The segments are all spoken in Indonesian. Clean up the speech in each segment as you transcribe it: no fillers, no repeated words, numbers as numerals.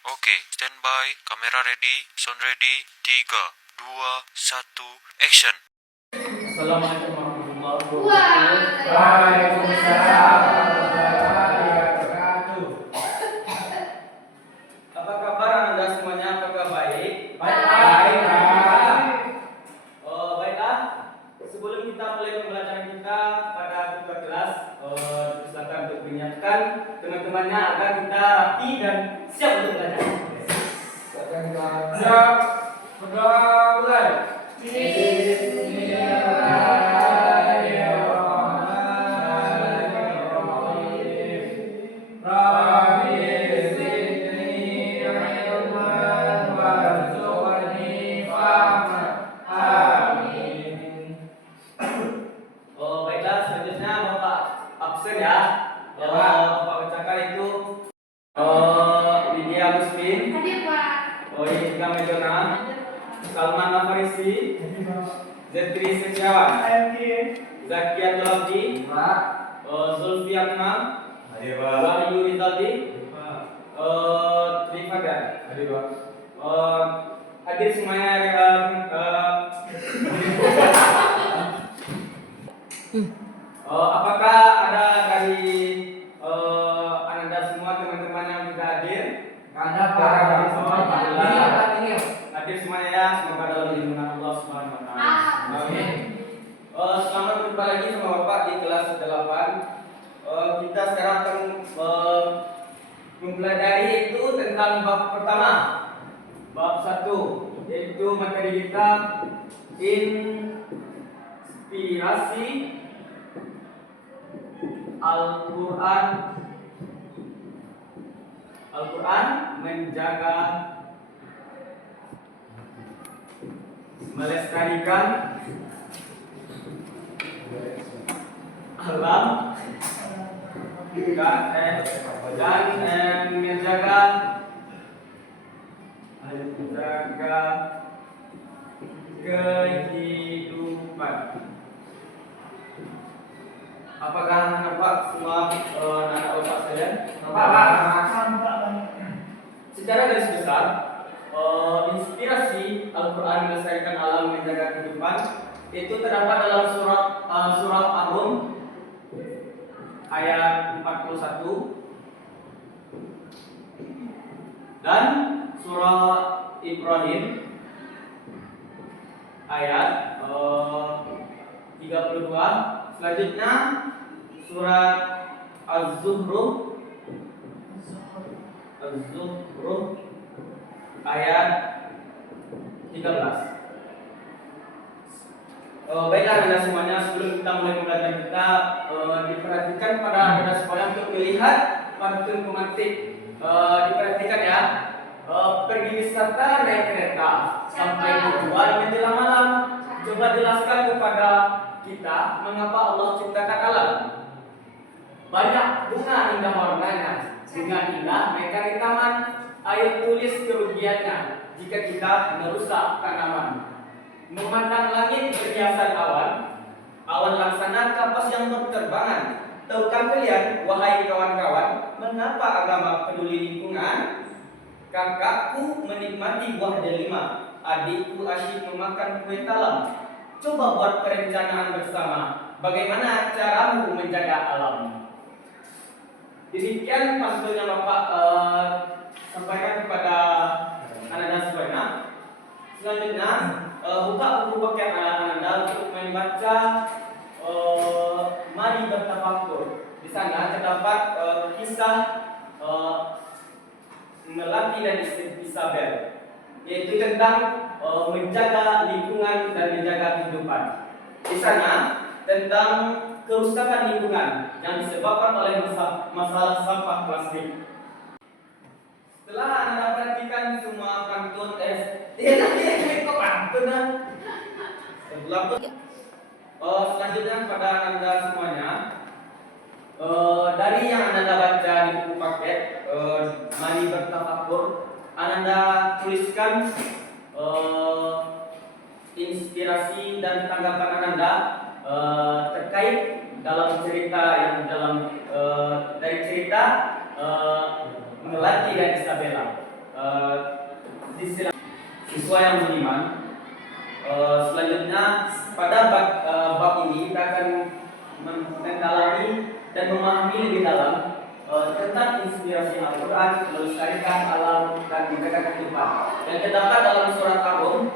Oke, standby, kamera ready, sound ready, 3, 2, 1, action. Assalamualaikum warahmatullahi wabarakatuh. Waalaikumsalam warahmatullahi wabarakatuh. Apa kabar Anda semuanya? Apakah baik? Baik. Baiklah. Sebelum kita mulai pembelajaran kita pada tugas kelas, silakan untuk menyiapkan teman-temannya agar kita rapi dan siap untuk belajar. Siap. Mulai. Bismillahirrahmanirrahim. Rabbi zidni ilman warzuqni fahman. Amin. Baiklah, selanjutnya Bapak absen ya. Ya, Pak. Bapak bacakan itu Lydia Muslim, Hadir, Pak. Ika Medona, Salman Afarisi, Zetri Setiawan, Zaki Abdul Abdi, Zulfi Akmal, Wahyu Rizaldi, Trifadan. Hadir semuanya. Apakah ada dari Anda semua teman-teman yang juga hadir? Hadir semuanya ya, semoga dalam lindungan Allah Subhanahu wa taala. Amin. Selamat berjumpa lagi sama Bapak di kelas 8. Kita sekarang akan mempelajari itu tentang bab pertama. Bab 1 yaitu materi kita inspirasi Al-Quran menjaga melestarikan alam dan menjaga kehidupan. Apakah nampak semua anak bapak sekalian? Secara garis besar, inspirasi Al-Quran melestarikan alam menjaga kehidupan itu terdapat dalam surah Ar-Rum ayat 41 dan surah Ibrahim ayat 32. Selanjutnya surat Az-Zukhruf ayat 13. Baiklah Anda semuanya, sebelum kita mulai pembelajaran kita, diperhatikan pada Anda semuanya untuk melihat pantun pemantik. Diperhatikan ya. Pergi wisata naik kereta sampai tujuan menjelang malam. Coba jelaskan kepada kita mengapa Allah ciptakan alam. Banyak bunga indah warnanya, dengan indah mereka di taman. Air tulis kerugiannya jika kita merusak tanaman. Memandang langit berhiasan awan laksana kapas yang berterbangan. Tahukah kalian, wahai kawan-kawan, mengapa agama peduli lingkungan? Kakakku menikmati buah delima, adikku asyik memakan kue talam. Coba buat perencanaan bersama, bagaimana caramu menjaga alam. Demikian pantunnya Bapak sampaikan kepada anak-anak semuanya. Selanjutnya, buka buku paket anak-anak untuk membaca Mari Bertafakur. Di sana terdapat kisah Melati dan Isabel, yaitu tentang menjaga lingkungan dan menjaga kehidupan. Di sana tentang kerusakan lingkungan yang disebabkan oleh masalah sampah plastik. Setelah Anda perhatikan semua pantun selanjutnya pada Anda semuanya, dari yang Anda baca di buku paket Mari Bertafakur, Anda tuliskan inspirasi dan tanggapan Anda terkait dalam cerita dari cerita Melati dan Isabella. di sila siswa yang beriman. Selanjutnya pada bab ini kita akan mendalami dan memahami lebih dalam tentang inspirasi Al-Quran, melestarikan alam dan menjaga kehidupan yang terdapat dalam surat Ar-Rum.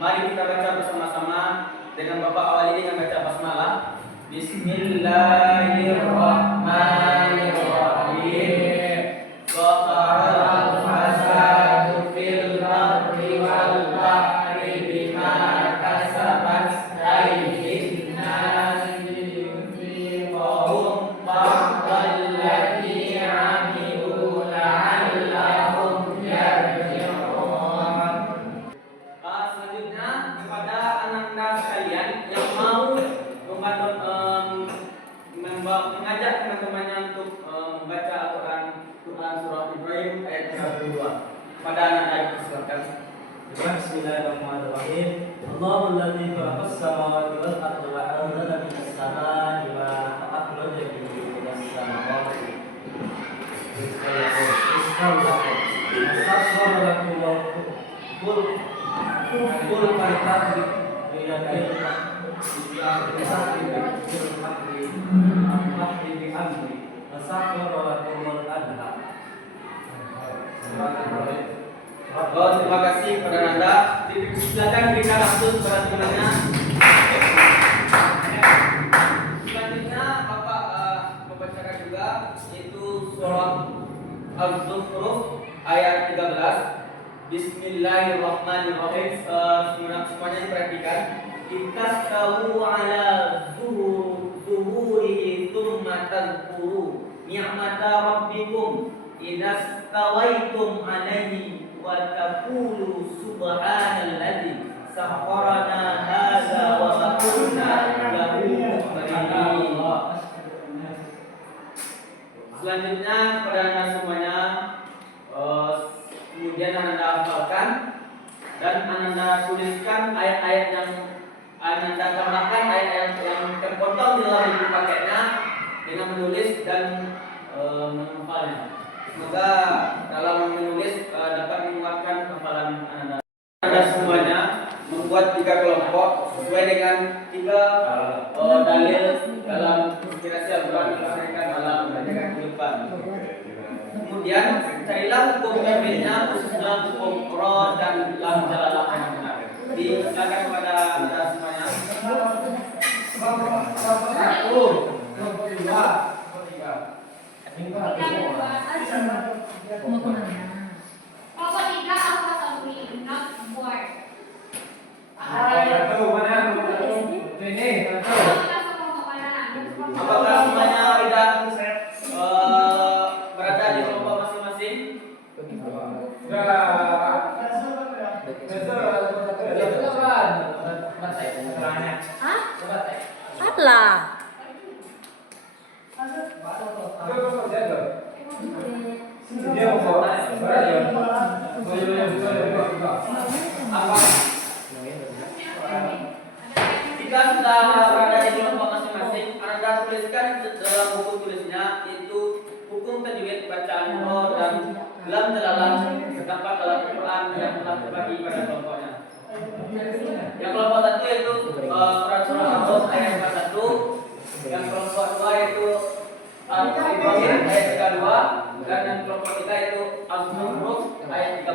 Mari kita baca bersama-sama dengan Bapak awali dengan baca basmalah. Bismillahirrahmanirrahim. Qatarul fasadu fil ardi wal bahri bima kasabat aydin nasi yudhiqahum ba'dal ladzi 'amilu la'allahum yarji'un. Selanjutnya kepada anak-anak sekalian yang mau mengajak teman-temannya untuk membaca Al-Quran surah Ibrahim ayat 32. Pada anak-anak silakan. Bismillahirrahmanirrahim. Allahul ladzi khalaqas samawati wal arda wa anzala minas samaa'i ma'an fa akhraja bihi minas samawati rizqan lakum. Sakhkhara lakum kul fariqati biyadil Terima kasih kepada Anda. Silakan berikan langsung kepada temannya. Selanjutnya Bapak membacakan juga yaitu surah Az-Zukhruf ayat 13. Bismillahirrahmanirrahim. Semuanya diperhatikan. Itastawu ala zuhurihi thumma tadhkuru ni'mata rabbikum idastawaitum alaihi wa taqulu subhanalladzi sakhkharana hadza wa ma kunna lahu muqrinin. Selanjutnya kepada anda semuanya, kemudian anda hafalkan dan anda tuliskan ayat-ayat yang anda tambahkan, ayat-ayat yang terpotong di dalam buku paketnya dengan menulis dan menghafalnya. Semoga dalam menulis dapat menguatkan hafalan anda. Anda semuanya membuat 3 kelompok sesuai dengan 3 dalil dalam inspirasi Al-Quran yang mereka dalam menjaga kehidupan. Kemudian carilah hukum pemiliknya, khususnya hukum ro dan lam jalalah yang benar. Disilakan kepada anda semuanya. Mau kemana? Kelompok 3 Al-Fatihah, not board. Apakah semuanya sudah berada di kelompok masing-masing? Hah? Alah. Jika sudah berada di kelompok masing-masing, anda tuliskan dalam buku tulisnya yaitu hukum tajwid bacaan ro dan lam jalalah terdapat dalam Al-Quran yang telah terbagi pada kelompoknya. Yang kelompok 1 yaitu surat-surat Al-Rum ayat 41, yang kelompok 2 yaitu Al-Ibrahim ayat 32, dan yang kelompok 3 yaitu Az-Zukhruf ayat 13.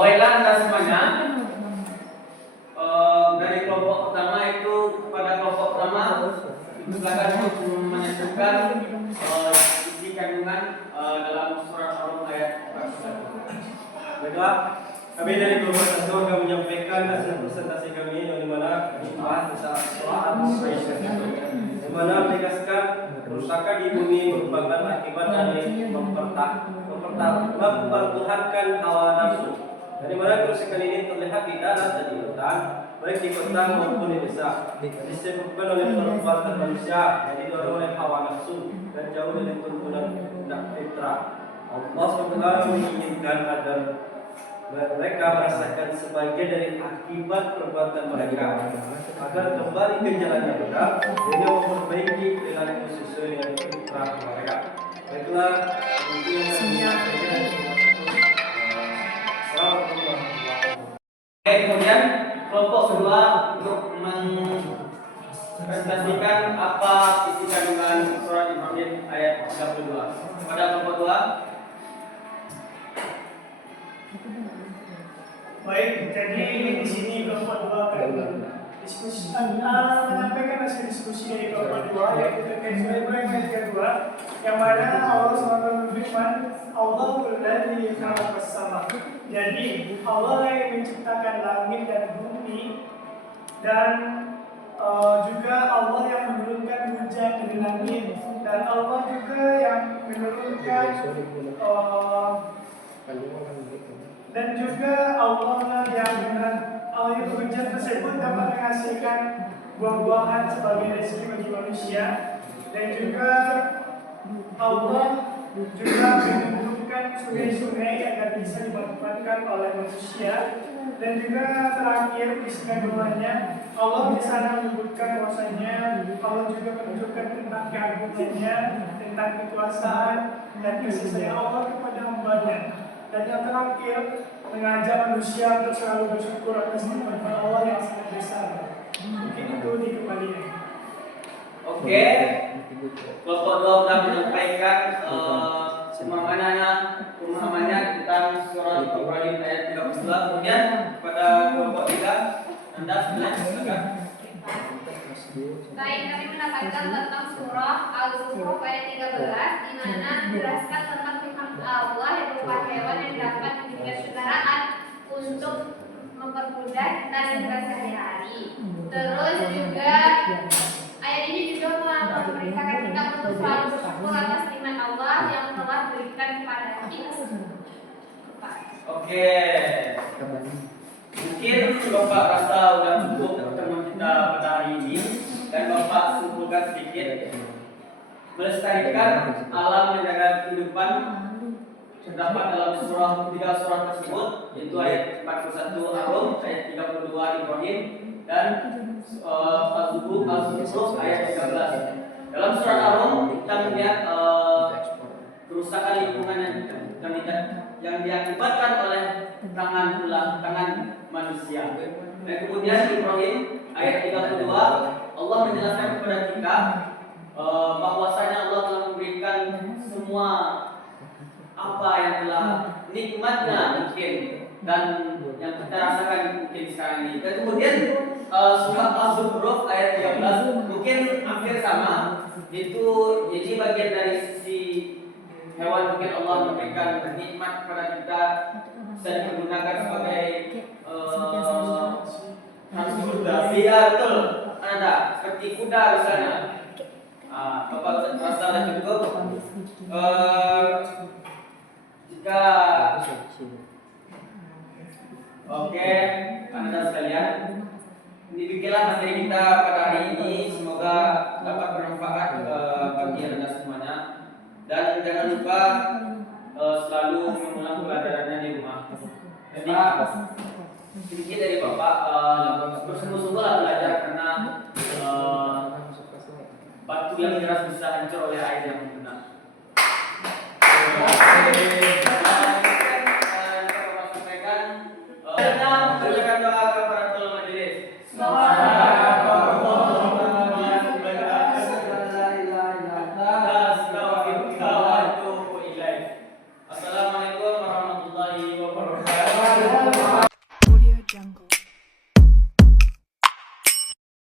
Baiklah anda semuanya, dari kelompok pertama itu pada kelompok pertama silakan untuk menentukan isi kandungan dalam surat Ar-Rum ayat 41. Baiklah, kami dari kelompok 1 akan menyampaikan hasil presentasi kami yang dimana kami bahas tentang surah Al-Baqarah, di mana menegaskan kerusakan di bumi merupakan akibat dari mempertuhankan hawa nafsu. Dari mana kerusakan ini terlihat di darat dan di hutan, baik di kota maupun di desa, disebabkan oleh perbuatan manusia yang didorong oleh hawa nafsu dan jauh dari tuntunan fitrah. Allah SWT menginginkan agar mereka merasakan sebagian dari akibat perbuatan mereka, agar kembali ke jalan yang benar dengan memperbaiki perilaku sesuai dengan fitrah mereka. Baiklah, mungkin yang Oke, kemudian kelompok kedua untuk mempresentasikan apa isi kandungan surat Ibrahim ayat 32. Pada kelompok kedua, Baik, jadi di sini kelompok dua akan menyampaikan hasil diskusi dari kelompok dua, yaitu terkait surat Ibrahim ayat 32, yang mana Allah SWT berfirman, Allah berlari khalaqa sama. Jadi Allah yang menciptakan langit dan bumi, dan juga Allah yang menurunkan hujan dari langit, dan Allah juga yang menurunkan dan juga Allah yang dengan air hujan tersebut dapat menghasilkan buah-buahan sebagai rezeki bagi manusia, dan juga Allah juga menentukan sungai-sungai agar bisa dimanfaatkan oleh manusia, dan juga terakhir di kandungannya Allah di sana menyebutkan bahwasanya Allah juga menunjukkan tentang keagungannya, tentang kekuasaan dan kasih sayang Allah kepada hamba-Nya. Dan yang terakhir, mengajak manusia untuk selalu bersyukur atas nikmat Allah yang sangat besar. Mungkin itu di kembalian. oke. Kelompok dua sudah menyampaikan pemahamannya tentang surat Ibrahim ayat 32. Kemudian pada kelompok tiga, Anda silakan. Baik, kami mendapatkan tentang surah Al-Zukhruf ayat 13 di mana menjelaskan tentang firman Allah yang berupa hewan yang dapat dijadikan kendaraan untuk mempermudah kita dan sehari-hari. Terus juga ayat ini juga memerintahkan kita untuk selalu bersyukur atas nikmat Allah yang telah berikan kepada kita. Oke. Mungkin Bapak rasa sudah cukup pertemuan kita pada hari ini, dan Bapak simpulkan sedikit. Melestarikan alam menjaga kehidupan terdapat dalam tiga surah tersebut, yaitu ayat 41 Ar-Rum, ayat 32 Ibrahim, dan Al-Zukhruf ayat 13. Dalam surah Ar-Rum kita melihat kerusakan lingkungan yang diakibatkan oleh tangan manusia. Dan kemudian Ibrahim ayat 32 Allah menjelaskan kepada kita bahwasanya Allah telah memberikan semua apa yang telah nikmatnya mungkin dan yang kita rasakan mungkin sekarang ini. Dan kemudian surah Az-Zukhruf ayat 13 mungkin hampir sama, itu jadi bagian dari sisi hewan. Mungkin Allah memberikan nikmat kepada kita, bisa dipergunakan sebagai transportasi. Ya betul, ada seperti kuda misalnya. Bapak rasa sudah cukup. Jika oke, Anda sekalian, demikianlah materi kita pada hari ini. Semoga dapat bermanfaat bagi Anda semuanya. Dan jangan lupa selalu mengulang pelajarannya di rumah. Jadi sedikit dari Bapak bersungguh-sungguhlah belajar, karena batu yang keras bisa hancur oleh air yang